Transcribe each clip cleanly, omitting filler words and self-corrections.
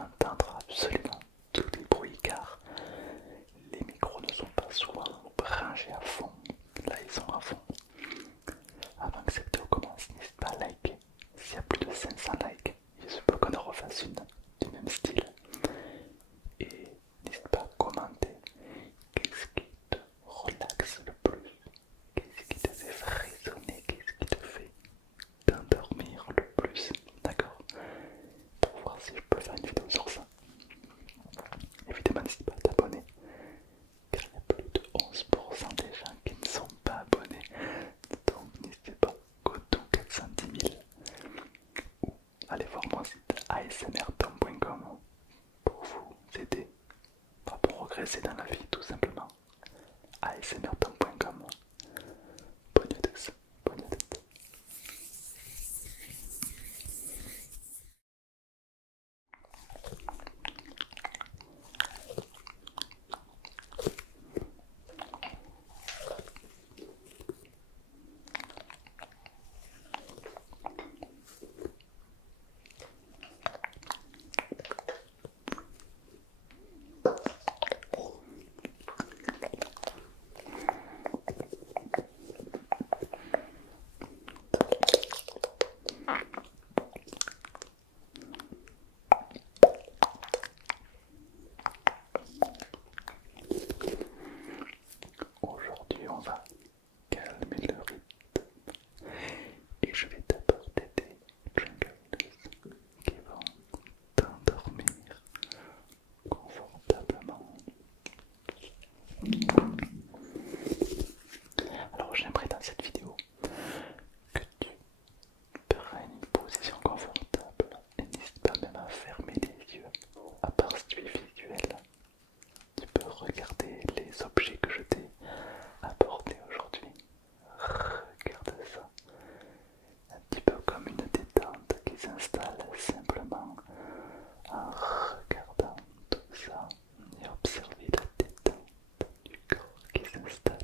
entendre absolument tous les bruits car les micros ne sont pas souvent branchés à fond. Là ils sont à fond. Avant que cette vidéo commence, n'hésite pas à liker. S'il y a plus de 500 likes, il se peut qu'on en refasse une du même style. Et n'hésite pas à commenter qu'est-ce qui te relaxe le plus, qu'est-ce qui te fait frissonner, qu'est-ce qui te fait t'endormir le plus, d'accord? Pour voir si je peux faire une vidéo sur ça. Évidemment, n'hésite pas à t'abonner, car il y a plus de 11% des gens qui ne sont pas abonnés. Donc n'hésitez pas, Coton 410 000, ou allez voir mon site asmrtom.com pour vous aider, pour progresser dans la vie tout simplement. asmrtom.com. Bonne nuit à tous, bonne nuit à toutes. Aujourd'hui, on va calmer le rythme et je vais t'apporter des jingles qui vont t'endormir confortablement. Alors, j'aimerais dans cette vidéo que tu prennes une position confortable et n'hésite pas même à fermer les yeux. À part si tu es visuel, tu peux regarder les objets que je t'ai apportés aujourd'hui. Regarde ça. Un petit peu comme une détente qui s'installe simplement en regardant tout ça et observer la détente du corps qui s'installe.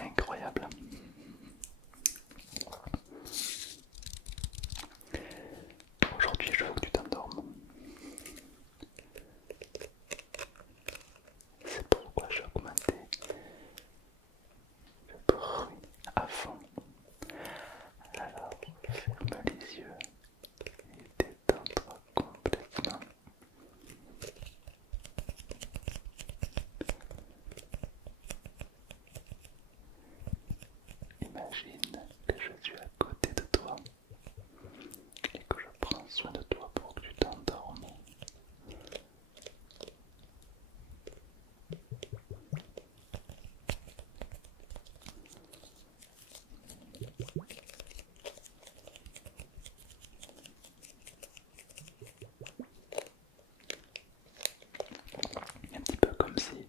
Incroyable. Aujourd'hui, je veux que tu t'endormes. C'est pourquoi j'ai augmenté le bruit à fond. Alors, ferme les yeux et détends-toi complètement. Imagine que je suis à côté de toi et que je prends soin de toi pour que tu t'endormes. Un petit peu comme si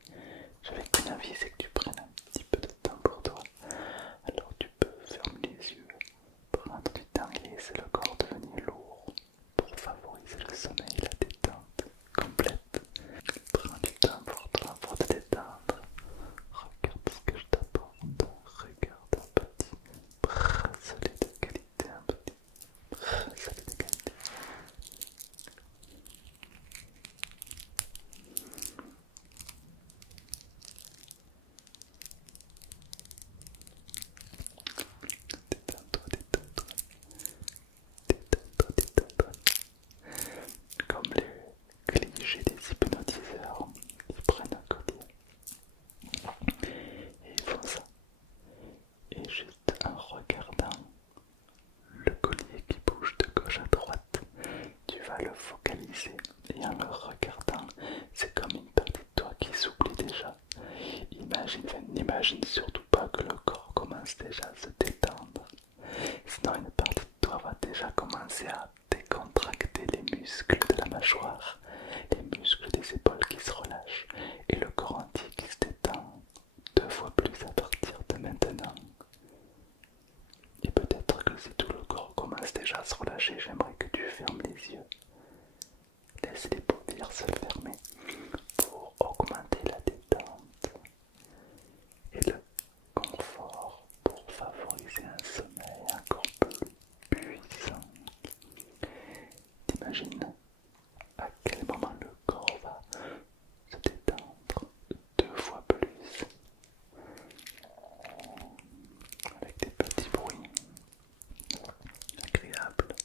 j'avais qu'une envie, c'est que tu prennes un petit peu de temps pour toi. Alors tu peux fermer les yeux, prendre du temps et laisser le corps devenir lourd pour favoriser le sommeil et la détente complète. Prends du temps pour toi, pour te détendre. Regarde ce que je t'apporte. Regarde un petit bracelet de qualité, un petit bracelet de qualité. Détends-toi, détends-toi, détends-toi, détends-toi. Comme les clichés des hypnotiseurs, ils prennent un collier et ils font ça. Et juste en regardant le collier qui bouge de gauche à droite, tu vas le focaliser et en le regardant, c'est comme une partie de toi qui s'oublie déjà. Imagine, enfin, n'imagine surtout pas que le corps commence déjà à se détendre. Sinon une partie de toi va déjà commencer à décontracter les muscles de la mâchoire, les muscles des épaules qui se relâchent et le corps entier qui se détend 2 fois plus à partir de maintenant. Et peut-être que si tout le corps commence déjà à se relâcher, j'aimerais que tu fermes les yeux. Laisse les paupières se fermer pour augmenter la détente et le confort pour favoriser un sommeil encore plus puissant. T'imagines à quel moment le corps va se détendre 2 fois plus avec des petits bruits agréables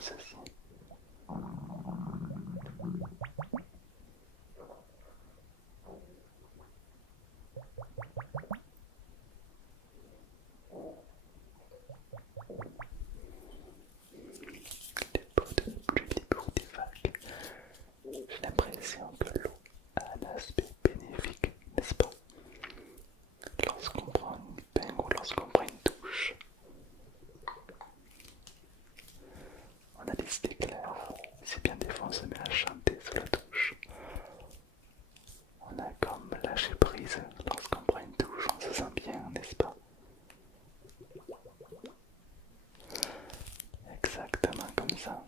ceci. Les bruits de pluie, les bruits des vagues. J'ai l'impression que l'eau a un aspect bénéfique, n'est-ce pas? Lorsqu'on prend une bain ou lorsqu'on prend une douche, on a les idées claires. C'est bien des fois on se met à chanter sous la douche. On a comme lâché prise lorsqu'on prend une douche, on se sent bien, n'est-ce pas? Exactement comme ça.